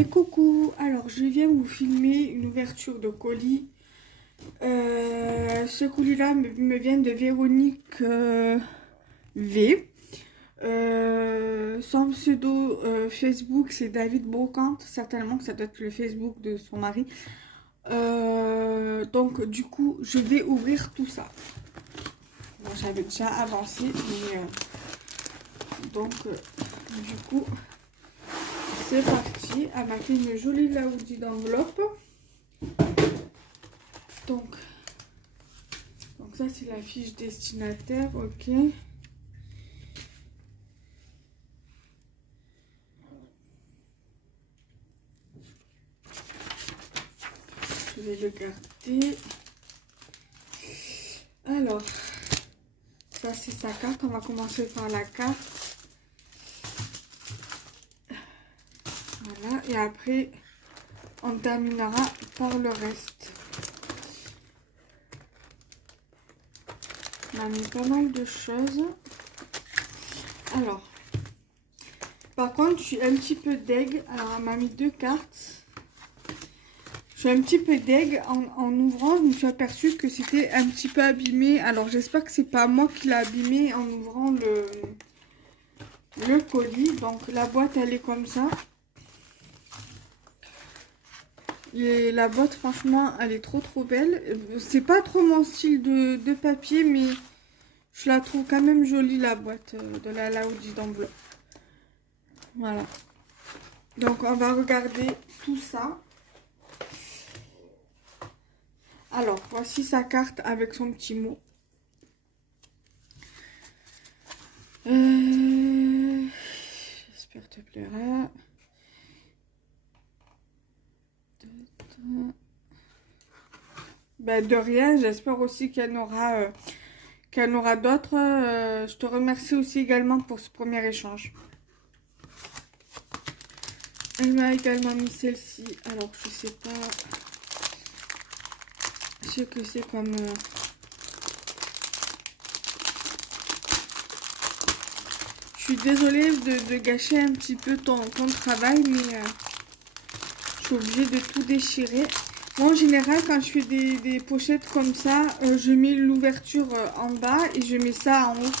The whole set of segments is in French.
Et coucou, alors je viens vous filmer une ouverture de colis. Ce colis-là me vient de Véronique V. Son pseudo Facebook c'est David Brocante, certainement que ça doit être le Facebook de son mari. Donc du coup je vais ouvrir tout ça. Bon, j'avais déjà avancé, mais du coup c'est parti. Elle m'a fait une jolie laoudi d'enveloppe. Donc ça c'est la fiche destinataire, ok. Je vais le garder. Alors, ça c'est sa carte. On va commencer par la carte. Voilà, et après on terminera par le reste. On a mis pas mal de choses. Alors, par contre, je suis un petit peu deg. Alors, elle m'a mis deux cartes. Je suis un petit peu deg. En ouvrant, je me suis aperçue que c'était un petit peu abîmé. Alors, j'espère que c'est pas moi qui l'ai abîmé en ouvrant le colis. Donc, la boîte, elle est comme ça. Et la boîte, franchement, elle est trop belle. C'est pas trop mon style de papier, mais je la trouve quand même jolie, la boîte de la Laoudi d'enveloppe. Voilà. Donc, on va regarder tout ça. Alors, voici sa carte avec son petit mot. J'espère te plaira. Ben, de rien, j'espère aussi qu'elle aura d'autres. Je te remercie aussi également pour ce premier échange. Elle m'a également mis celle-ci. Alors, je sais pas ce que c'est comme... Je suis désolée de gâcher un petit peu ton travail, mais je suis obligée de tout déchirer. Moi, en général, quand je fais des pochettes comme ça, je mets l'ouverture en bas et je mets ça en haut.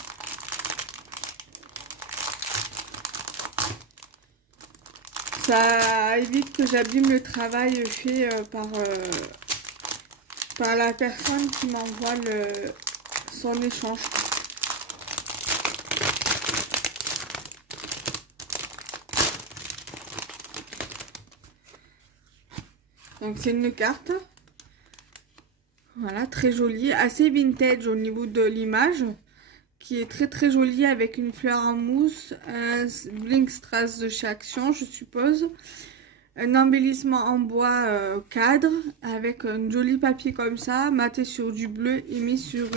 Ça évite que j'abîme le travail fait par la personne qui m'envoie son échange. Donc c'est une carte, voilà, très jolie, assez vintage au niveau de l'image, qui est très jolie avec une fleur en mousse, un bling strass de chez Action, je suppose, un embellissement en bois cadre avec un joli papier comme ça, maté sur du bleu et mis sur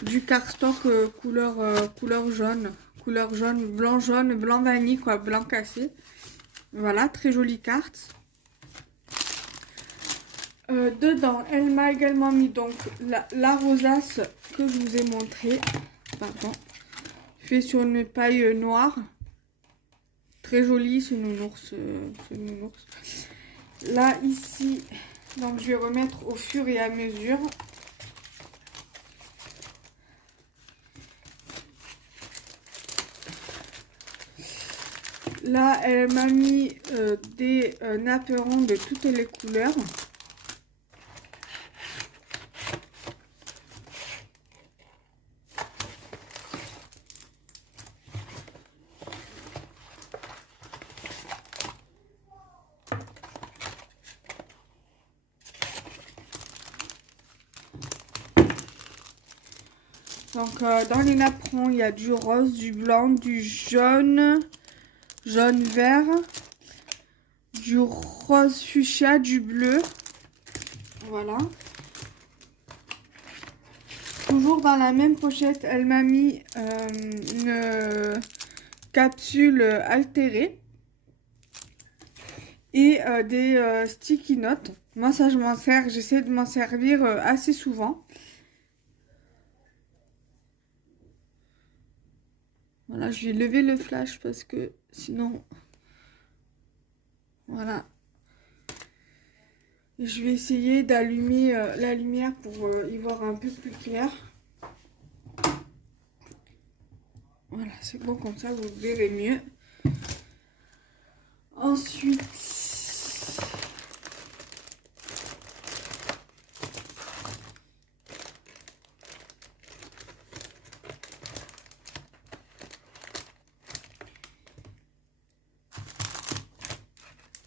du cardstock couleur jaune, blanc jaune, blanc vanille quoi, blanc cassé. Voilà, très jolie carte. Dedans, elle m'a également mis donc la rosace que je vous ai montré, pardon, fait sur une paille noire, très jolie ce nounours, Là ici, donc je vais remettre au fur et à mesure. Là, elle m'a mis des napperons de toutes les couleurs. Donc, dans les napperons, il y a du rose, du blanc, du jaune vert, du rose fuchsia, du bleu. Voilà. Toujours dans la même pochette, elle m'a mis une capsule altérée et des sticky notes. Moi, ça, je m'en sers, j'essaie de m'en servir assez souvent. Voilà, je vais lever le flash parce que sinon... Voilà. Et je vais essayer d'allumer la lumière pour y voir un peu plus clair. Voilà, c'est bon, comme ça vous verrez mieux. Ensuite,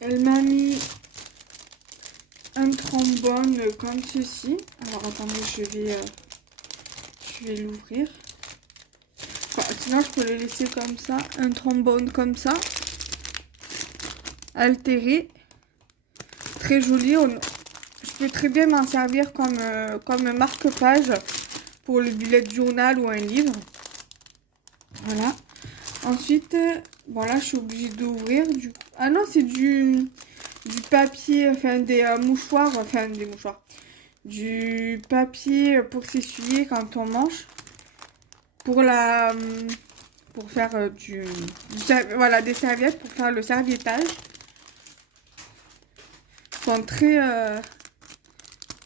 elle m'a mis un trombone comme ceci. Alors attendez, je vais l'ouvrir. Enfin, sinon je peux le laisser comme ça, un trombone comme ça, altéré, très joli. Je peux très bien m'en servir comme marque-page pour le bullet journal ou un livre. Voilà. Ensuite, bon là je suis obligée d'ouvrir du... Ah non, c'est du papier, enfin des mouchoirs, enfin des mouchoirs. Du papier pour s'essuyer quand on mange. Pour faire voilà, des serviettes pour faire le serviettage. Ils sont très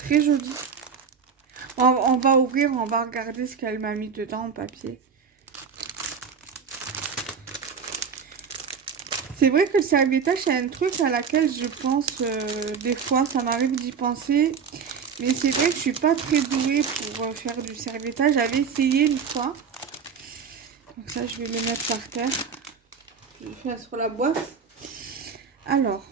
jolis. On va ouvrir, on va regarder ce qu'elle m'a mis dedans en papier. C'est vrai que le serviettage, c'est un truc à laquelle je pense des fois, ça m'arrive d'y penser. Mais c'est vrai que je suis pas très douée pour faire du serviettage. J'avais essayé une fois. Donc ça, je vais le mettre par terre. Je vais le faire sur la boîte. Alors.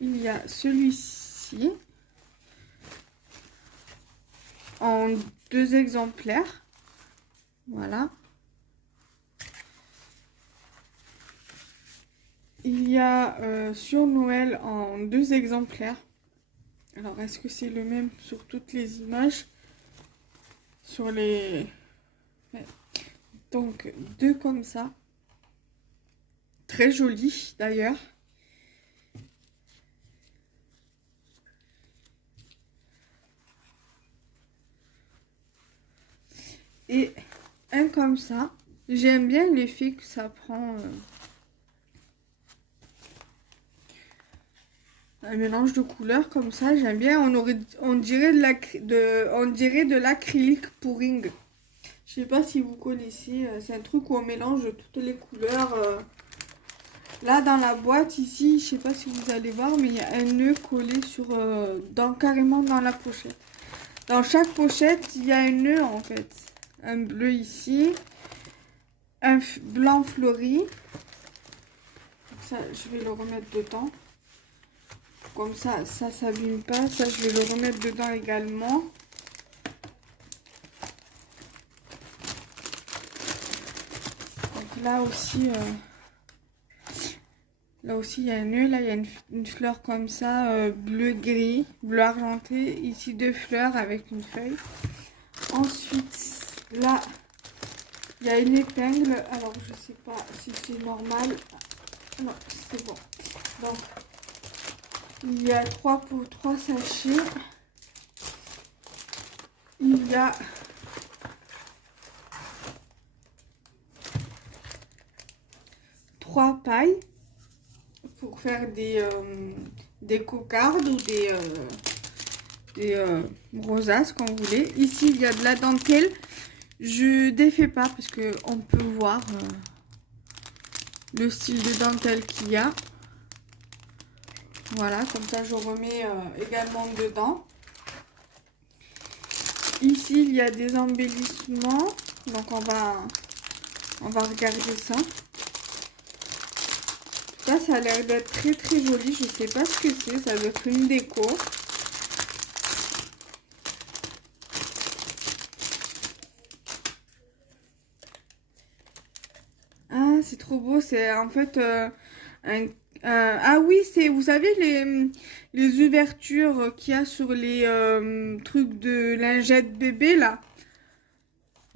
Il y a celui-ci. En 2 exemplaires. Voilà. Il y a sur Noël en 2 exemplaires. Alors, est-ce que c'est le même sur toutes les images? Sur les... Ouais. Donc, 2 comme ça. Très joli d'ailleurs. Et un comme ça. J'aime bien l'effet que ça prend. Un mélange de couleurs comme ça, j'aime bien. On dirait de l'acrylique pouring. Je sais pas si vous connaissez, c'est un truc où on mélange toutes les couleurs. Là dans la boîte ici, je sais pas si vous allez voir, mais il y a un nœud collé sur carrément dans la pochette. Dans chaque pochette, il y a un nœud en fait. Un bleu ici, un blanc fleuri. Ça, je vais le remettre dedans. Comme ça s'abîme pas. Ça, je vais le remettre dedans également. Donc là aussi, il y a un nœud. Là, il y a une fleur comme ça, bleu-gris, bleu argenté. Ici, 2 fleurs avec une feuille. Ensuite, là, il y a une épingle. Alors, je sais pas si c'est normal. Non, c'est bon. Donc, il y a 3 sachets. Il y a 3 pailles pour faire des cocardes ou des rosaces quand vous voulez. Ici, il y a de la dentelle. Je défais pas parce que on peut voir le style de dentelle qu'il y a. Voilà, comme ça je remets également dedans. Ici, il y a des embellissements. Donc on va regarder ça. Ça a l'air d'être très joli. Je sais pas ce que c'est. Ça doit être une déco. Ah, c'est trop beau. C'est en fait ah oui, c'est, vous savez, les ouvertures qu'il y a sur les trucs de lingettes bébé, là.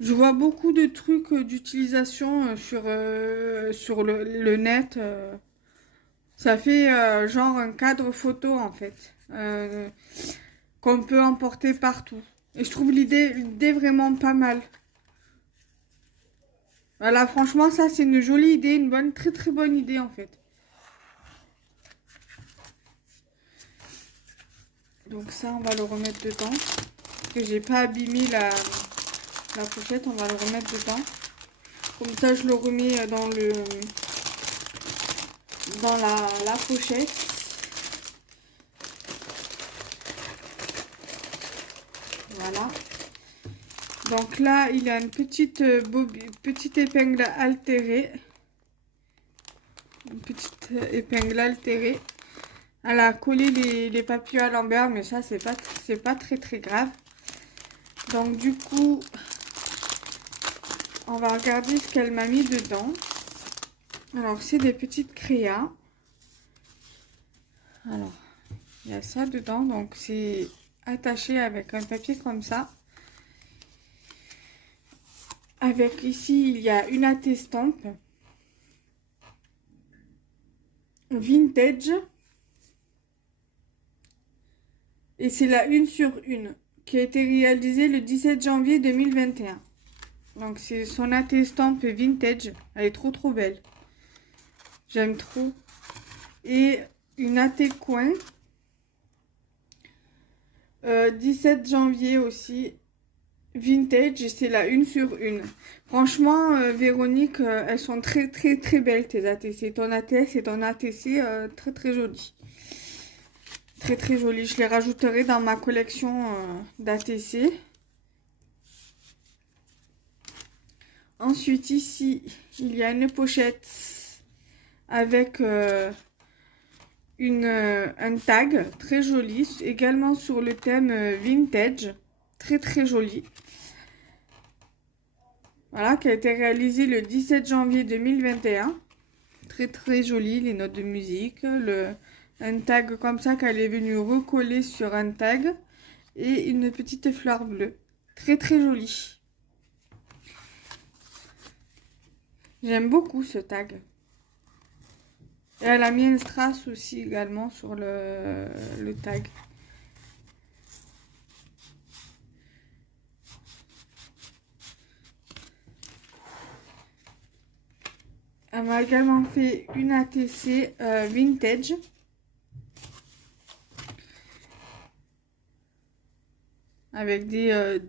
Je vois beaucoup de trucs d'utilisation sur le net. Ça fait genre un cadre photo, en fait, qu'on peut emporter partout. Et je trouve l'idée vraiment pas mal. Voilà, franchement, ça, c'est une jolie idée, une bonne, très très bonne idée, en fait. Donc ça, on va le remettre dedans. Parce que j'ai pas abîmé la pochette, on va le remettre dedans. Comme ça, je le remets dans la pochette. Voilà. Donc là, il a une petite épingle altérée. Une petite épingle altérée. Elle a collé les papillons à l'envers, mais ça, c'est pas très très grave. Donc du coup, on va regarder ce qu'elle m'a mis dedans. Alors, c'est des petites créas. Alors, il y a ça dedans, donc c'est attaché avec un papier comme ça. Avec ici, il y a une attestampe vintage. Et c'est la 1/1 qui a été réalisée le 17 janvier 2021. Donc c'est son attestampe vintage. Elle est trop trop belle. J'aime trop. Et une attécoin. 17 janvier aussi. Vintage. Et c'est la 1/1. Franchement, Véronique, elles sont très très très belles tes ATC. Ton ATS et ton ATC très très joli. Très très joli. Je les rajouterai dans ma collection d'ATC. Ensuite, ici, il y a une pochette avec un tag très joli, également sur le thème vintage. Très très joli. Voilà, qui a été réalisé le 17 janvier 2021. Très très joli, les notes de musique. Un tag comme ça qu'elle est venue recoller sur un tag. Et une petite fleur bleue. Très très jolie. J'aime beaucoup ce tag. Et elle a mis un strass aussi également sur le tag. Elle m'a également fait une ATC vintage. Avec des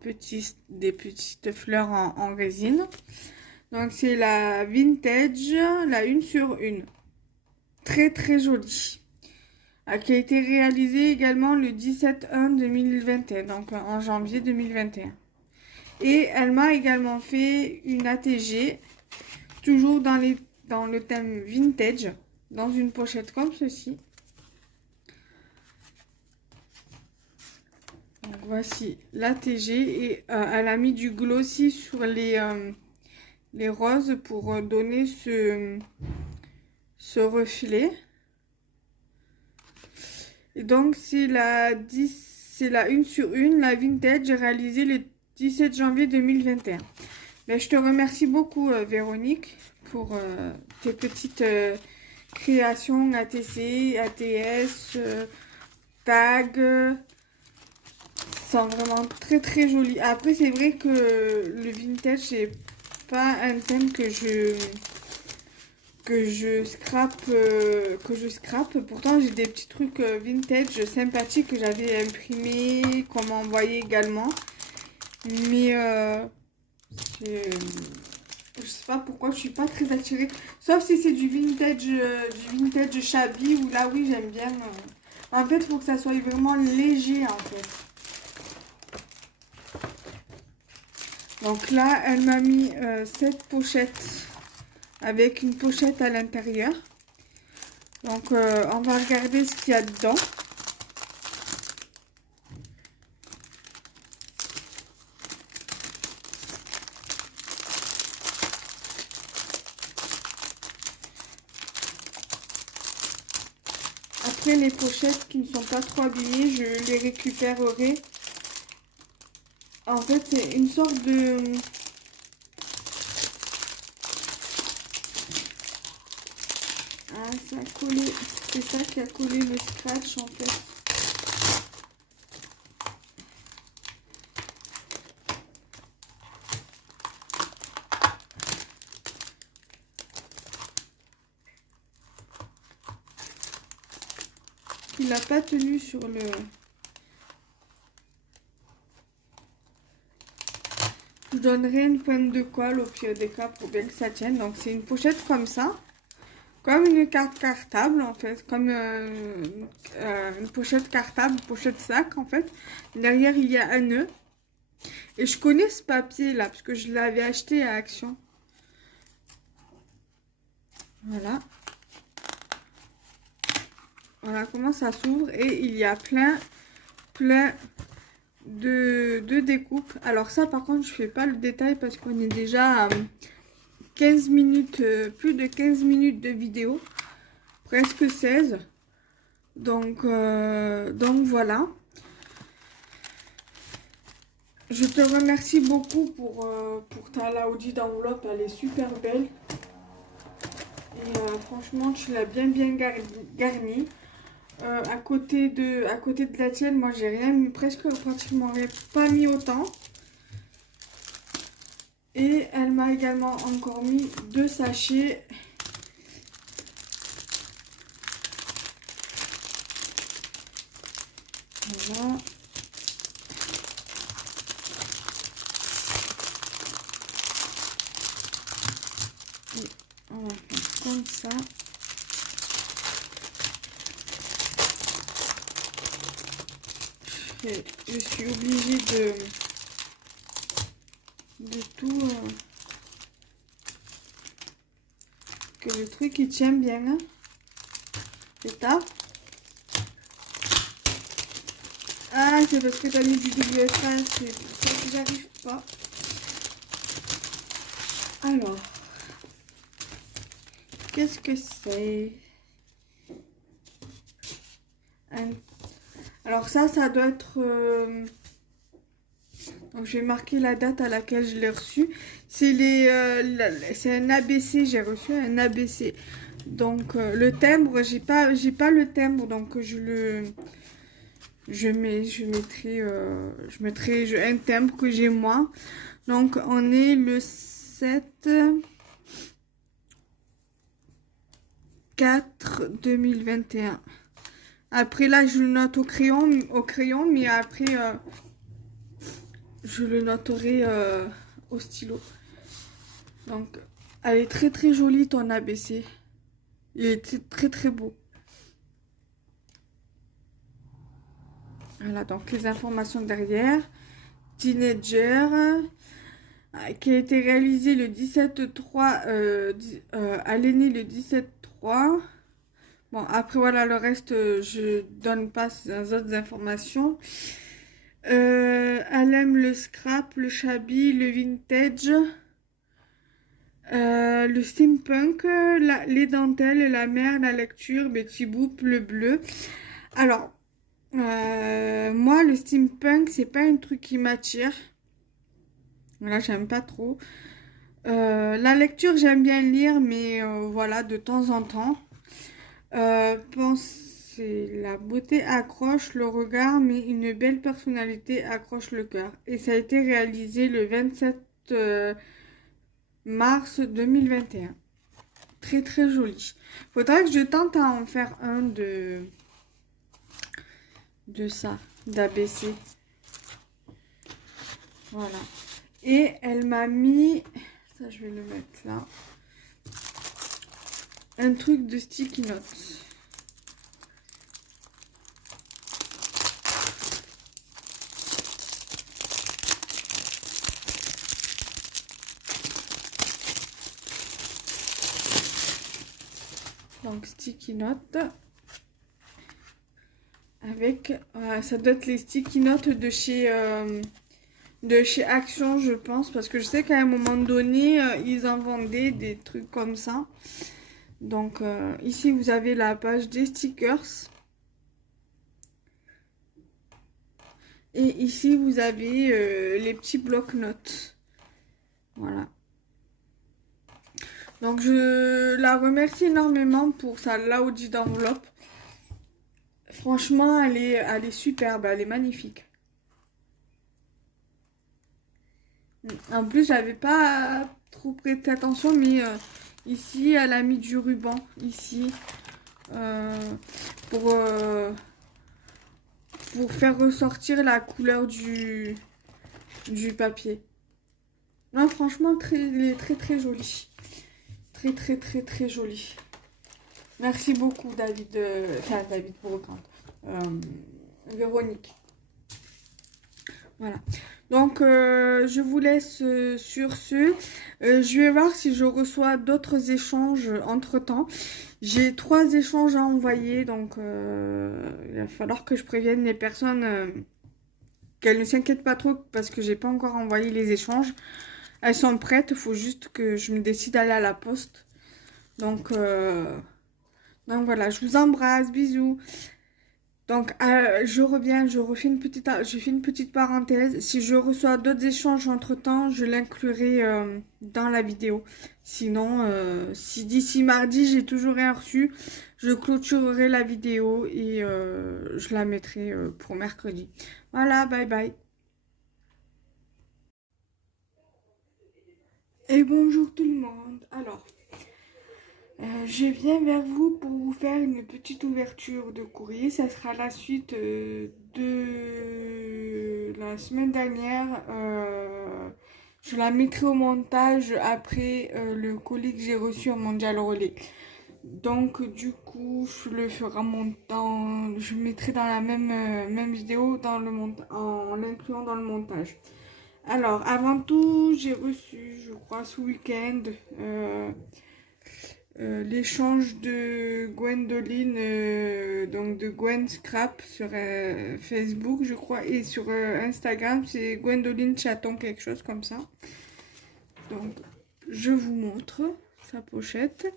petites fleurs en résine. Donc c'est la vintage, la 1/1. Très très jolie. Qui a été réalisée également le 17/1/2021, donc en janvier 2021. Et elle m'a également fait une ATG, toujours dans le thème vintage, dans une pochette comme ceci. Donc voici l'ATG et elle a mis du glossy sur les roses pour donner ce reflet. Et donc c'est la 1/1, la vintage, réalisée le 17 janvier 2021. Ben, je te remercie beaucoup Véronique pour tes petites créations ATC, ATS, tags. Sont vraiment très très jolies. Après c'est vrai que le vintage c'est pas un thème que je scrape. Pourtant j'ai des petits trucs vintage sympathiques que j'avais imprimés, qu'on m'a envoyé également. Mais je sais pas pourquoi je suis pas très attirée. Sauf si c'est du vintage shabby, où là oui j'aime bien. En fait il faut que ça soit vraiment léger en fait. Donc là, elle m'a mis cette pochette avec une pochette à l'intérieur. Donc, on va regarder ce qu'il y a dedans. Après, les pochettes qui ne sont pas trop abîmées, je les récupérerai. En fait, c'est une sorte de... Ah, ça a collé... C'est ça qui a collé le scratch, en fait. Il n'a pas tenu sur le... Je donnerai une pointe de colle au pire des cas pour bien que ça tienne. Donc c'est une pochette comme ça. Comme une carte cartable en fait. Comme une pochette cartable, pochette sac en fait. Derrière il y a un nœud. Et je connais ce papier là parce que je l'avais acheté à Action. Voilà. Voilà comment ça s'ouvre. Et il y a plein de découpes. Alors ça par contre je fais pas le détail parce qu'on est déjà à 15 minutes, plus de 15 minutes de vidéo. Presque 16. Donc voilà. Je te remercie beaucoup pour ta Laoudi d'enveloppe. Elle est super belle. Et franchement, tu l'as bien garnie. À côté de la tienne, moi, j'ai rien mis, pratiquement pas mis autant. Et elle m'a également encore mis 2 sachets. Voilà. Et on va faire comme ça. Je suis obligée de tout que le truc il tient bien, hein. C'est ça. Ah, c'est parce que tu as mis du WFA, c'est ça que j'arrive pas. Alors, qu'est-ce que c'est? Alors ça doit être... Donc je vais marquer la date à laquelle je l'ai reçu. C'est c'est un ABC, j'ai reçu un ABC. Donc le timbre, j'ai pas le timbre, donc je mettrai un timbre que j'ai moi. Donc on est le 7/4/2021. Après là je le note au crayon, mais après je le noterai au stylo. Donc elle est très très jolie ton ABC. Il est très très beau. Voilà, donc les informations derrière. Teenager, qui a été réalisé le 17/3, à l'aîné le 17/3. Bon, après voilà, le reste, je donne pas ces autres informations. Elle aime le scrap, le shabby, le vintage, le steampunk, les dentelles, la mer, la lecture, Betty Boop, le bleu. Alors, moi, le steampunk, c'est pas un truc qui m'attire. Voilà, j'aime pas trop. La lecture, j'aime bien lire, mais voilà, de temps en temps. Penser, la beauté accroche le regard, mais une belle personnalité accroche le cœur. Et ça a été réalisé le 27 mars 2021. Très très joli. Faudra que je tente à en faire un de ça, d'ABC. Voilà. Et elle m'a mis, ça je vais le mettre là, un truc de sticky notes. Donc sticky notes avec, ça doit être les sticky notes de chez Action, je pense, parce que je sais qu'à un moment donné ils en vendaient des trucs comme ça. Donc ici vous avez la page des stickers et ici vous avez les petits blocs-notes. Voilà. Donc je la remercie énormément pour sa Laoudi d'enveloppe. Franchement, elle est superbe, elle est magnifique. En plus, j'avais pas trop prêté attention, mais ici, elle a mis du ruban, ici, pour pour faire ressortir la couleur du papier. Non, franchement, il est très très joli. Très joli. Merci beaucoup, David. Enfin, David Brocante. Véronique. Voilà. Donc, je vous laisse sur ce. Je vais voir si je reçois d'autres échanges entre-temps. J'ai 3 échanges à envoyer, donc il va falloir que je prévienne les personnes qu'elles ne s'inquiètent pas trop parce que j'ai pas encore envoyé les échanges. Elles sont prêtes, il faut juste que je me décide d'aller à la poste. Donc voilà, je vous embrasse, bisous. Donc, je reviens, je fais une petite parenthèse. Si je reçois d'autres échanges entre-temps, je l'inclurai dans la vidéo. Sinon, si d'ici mardi, j'ai toujours rien reçu, je clôturerai la vidéo et je la mettrai pour mercredi. Voilà, bye bye. Et bonjour tout le monde. Alors, je viens vers vous pour vous faire une petite ouverture de courrier. Ça sera la suite de la semaine dernière. Je la mettrai au montage après le colis que j'ai reçu en Mondial Relais. Donc du coup, je le ferai je mettrai dans la même vidéo en l'incluant dans le montage. Alors, avant tout, j'ai reçu, je crois, ce week-end, l'échange de Gwendoline, donc de Gwen Scrap sur Facebook, je crois, et sur Instagram, c'est Gwendoline Chaton, quelque chose comme ça. Donc, je vous montre sa pochette.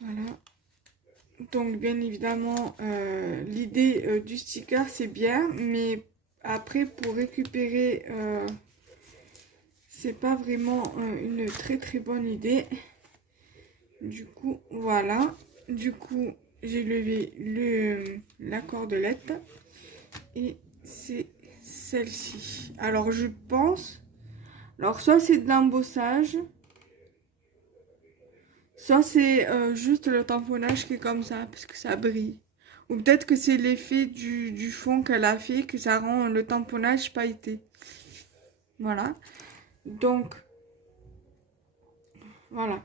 Voilà. Donc, bien évidemment, l'idée du sticker, c'est bien, mais après, pour récupérer, c'est pas vraiment une très bonne idée. Du coup, voilà. Du coup, j'ai levé la cordelette et c'est celle-ci. Alors, je pense... Alors, soit c'est de l'embossage, soit c'est juste le tamponnage qui est comme ça, parce que ça brille. Ou peut-être que c'est l'effet du fond qu'elle a fait, que ça rend le tamponnage pailleté. Voilà. Donc, voilà.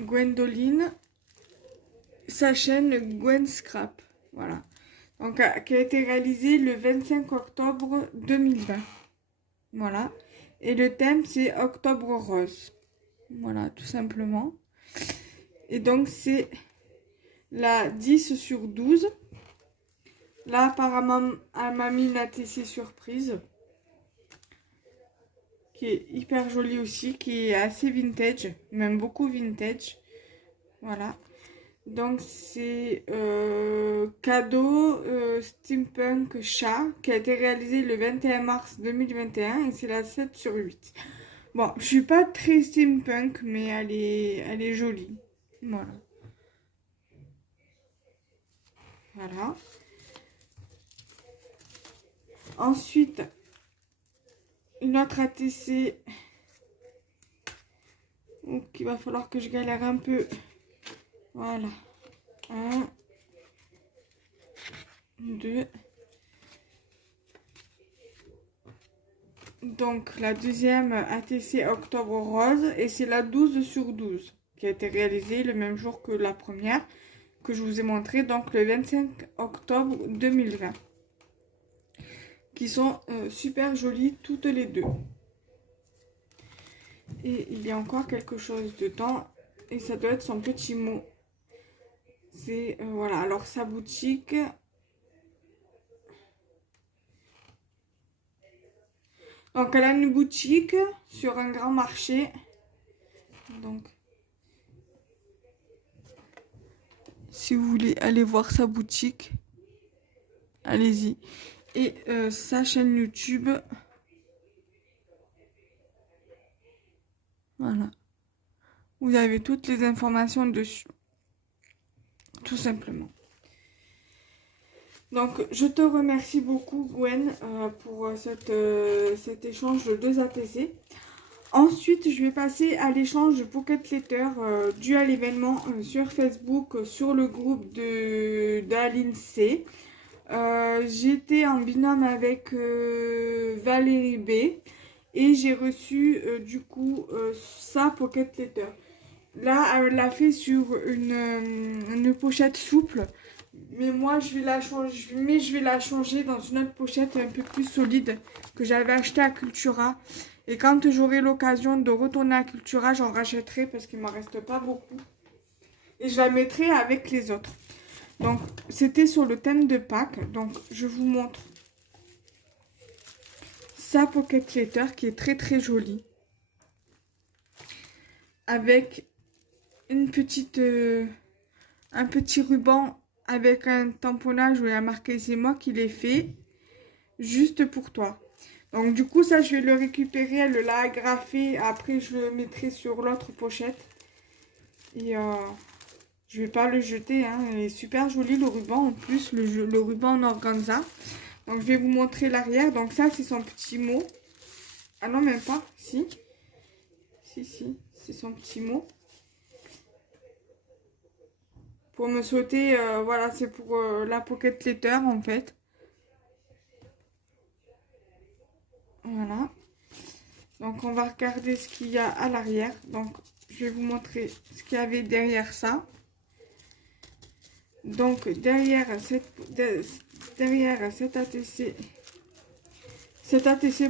Gwendoline, sa chaîne Gwen Scrap. Voilà. Donc, qui a été réalisée le 25 octobre 2020. Voilà. Et le thème, c'est Octobre Rose. Voilà, tout simplement. Et donc, c'est la 10 sur 12. Là, apparemment, elle m'a mis une ATC surprise. Qui est hyper jolie aussi, qui est assez vintage, même beaucoup vintage. Voilà. Donc, c'est cadeau steampunk chat qui a été réalisé le 21 mars 2021 et c'est la 7 sur 8. Bon, je suis pas très steampunk, mais elle est jolie. Voilà. Voilà. Ensuite, une autre ATC. Donc, il va falloir que je galère un peu. Voilà. 1, 2. Donc, la deuxième ATC Octobre Rose. Et c'est la 12 sur 12 qui a été réalisée le même jour que la première que je vous ai montré. Donc, le 25 octobre 2020. Qui sont super jolies toutes les deux. Et il y a encore quelque chose dedans. Et ça doit être son petit mot. C'est, voilà, alors sa boutique. Donc, elle a une boutique sur un grand marché. Donc, si vous voulez aller voir sa boutique, allez-y. Et sa chaîne YouTube. Voilà. Vous avez toutes les informations dessus. Tout simplement. Donc, je te remercie beaucoup, Gwen, pour cet échange de 2 ATC. Ensuite, je vais passer à l'échange de Pocket Letter dû à l'événement sur Facebook, sur le groupe d'Aline C. J'étais en binôme avec Valérie B. Et j'ai reçu du coup sa Pocket Letter. Là, elle l'a fait sur une pochette souple. Mais moi, je vais la changer, je vais la changer dans une autre pochette un peu plus solide que j'avais acheté à Cultura. Et quand j'aurai l'occasion de retourner à Cultura, j'en rachèterai parce qu'il ne m'en reste pas beaucoup. Et je la mettrai avec les autres. Donc, c'était sur le thème de Pâques. Donc, je vous montre sa Pocket Letter qui est très très jolie. Avec une petite, un petit ruban avec un tamponnage où il y a marqué c'est moi qui l'ai fait, juste pour toi. Donc du coup ça je vais le récupérer, elle l'a agrafé, après je le mettrai sur l'autre pochette. Et je vais pas le jeter, hein. Il est super joli le ruban en plus, le ruban en organza. Donc je vais vous montrer l'arrière, donc ça c'est son petit mot. Ah non même pas, si, c'est son petit mot. Pour me sauter, voilà, c'est pour la Pocket Letter en fait. Voilà. Donc on va regarder ce qu'il y a à l'arrière. Donc je vais vous montrer ce qu'il y avait derrière ça. Donc derrière cette ATC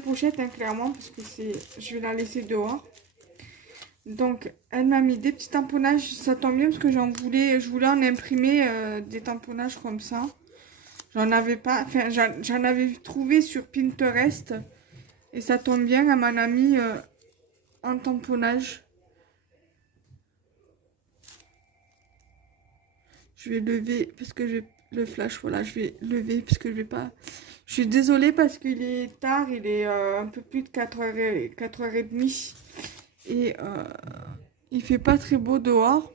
pochette, hein, clairement, parce que je vais la laisser dehors. Donc elle m'a mis des petits tamponnages, ça tombe bien parce que je voulais en imprimer des tamponnages comme ça. J'en avais pas, enfin j'en avais trouvé sur Pinterest et ça tombe bien, elle m'en a mis un tamponnage. Je vais lever parce que le flash, voilà, je vais lever parce que je vais pas. Je suis désolée parce qu'il est tard, il est un peu plus de 4h30 et il fait pas très beau dehors.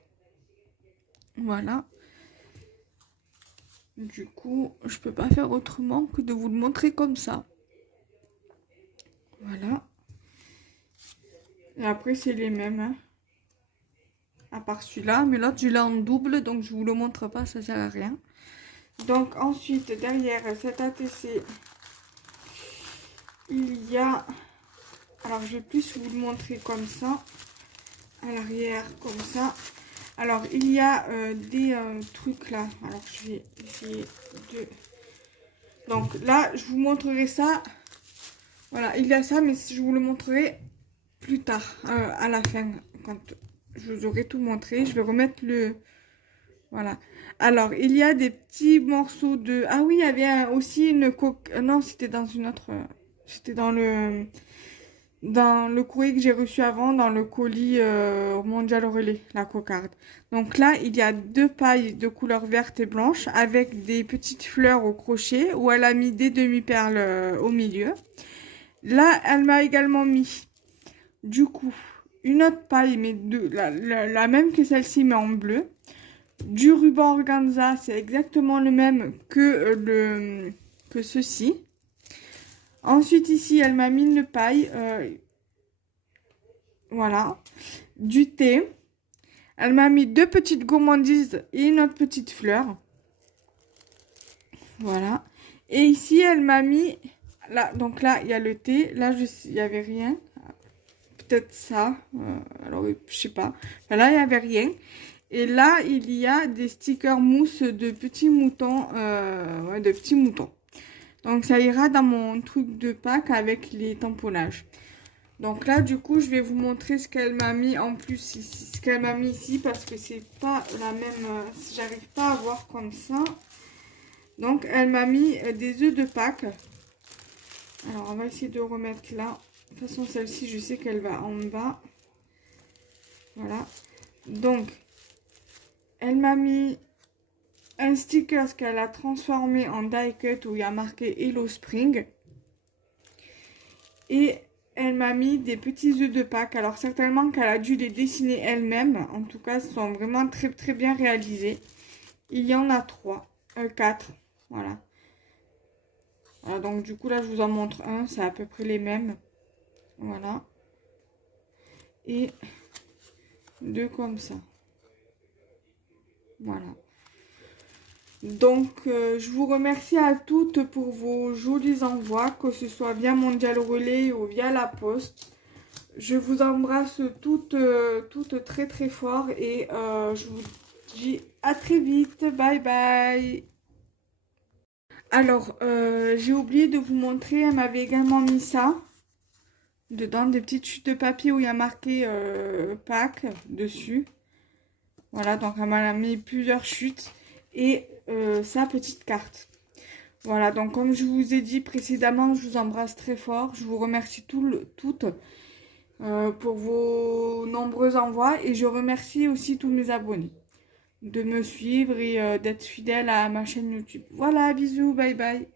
Voilà. Du coup, je peux pas faire autrement que de vous le montrer comme ça. Voilà. Et après, c'est les mêmes, hein. À part celui-là, mais l'autre, je l'ai en double, donc je vous le montre pas, ça sert à rien. Donc ensuite, derrière cet ATC, il y a... Alors, je vais plus vous le montrer comme ça. À l'arrière, comme ça. Alors, il y a des trucs là. Alors, je vais essayer de... Donc là, je vous montrerai ça. Voilà, il y a ça, mais je vous le montrerai plus tard, à la fin, quand je vous aurai tout montré. Je vais remettre le... Voilà. Alors, il y a des petits morceaux de... Ah oui, il y avait aussi une coque... Non, c'était dans une autre... C'était dans le courrier que j'ai reçu avant, dans le colis Mondial Relais, la cocarde. Donc là, il y a 2 pailles de couleur verte et blanche avec des petites fleurs au crochet où elle a mis des demi-perles au milieu. Là, elle m'a également mis, du coup, une autre paille, mais la même que celle-ci, mais en bleu. Du ruban organza, c'est exactement le même que ceci. Ensuite, ici, elle m'a mis une paille. Voilà. Du thé. Elle m'a mis 2 petites gourmandises et une autre petite fleur. Voilà. Et ici, elle m'a mis... Là, donc là, il y a le thé. Là, il n'y avait rien. Peut-être ça. Alors, je sais pas. Enfin, là, il n'y avait rien. Et là, il y a des stickers mousse de petits moutons. Ouais, de petits moutons. Donc, ça ira dans mon truc de Pâques avec les tamponnages. Donc là, du coup, je vais vous montrer ce qu'elle m'a mis en plus ici. Ce qu'elle m'a mis ici parce que c'est pas la même... J'arrive pas à voir comme ça. Donc, elle m'a mis des œufs de Pâques. Alors, on va essayer de remettre là. De toute façon, celle-ci, je sais qu'elle va en bas. Voilà. Donc, elle m'a mis un sticker qu'elle a transformé en die cut où il y a marqué Hello Spring. Et elle m'a mis des petits œufs de Pâques. Alors, certainement qu'elle a dû les dessiner elle-même. En tout cas, ils sont vraiment très, très bien réalisés. Il y en a 4. Voilà. Voilà, donc du coup, là, je vous en montre un. C'est à peu près les mêmes. Voilà. et 2 comme ça. Voilà. Donc, je vous remercie à toutes pour vos jolis envois, que ce soit via Mondial Relais ou via la poste. Je vous embrasse toutes, toutes très très fort et je vous dis à très vite. Bye bye. Alors, j'ai oublié de vous montrer, elle m'avait également mis ça. Dedans, des petites chutes de papier où il y a marqué Pâques dessus. Voilà, donc elle m'a mis plusieurs chutes et sa petite carte. Voilà, donc comme je vous ai dit précédemment, je vous embrasse très fort. Je vous remercie toutes pour vos nombreux envois et je remercie aussi tous mes abonnés de me suivre et d'être fidèles à ma chaîne YouTube. Voilà, bisous, bye bye.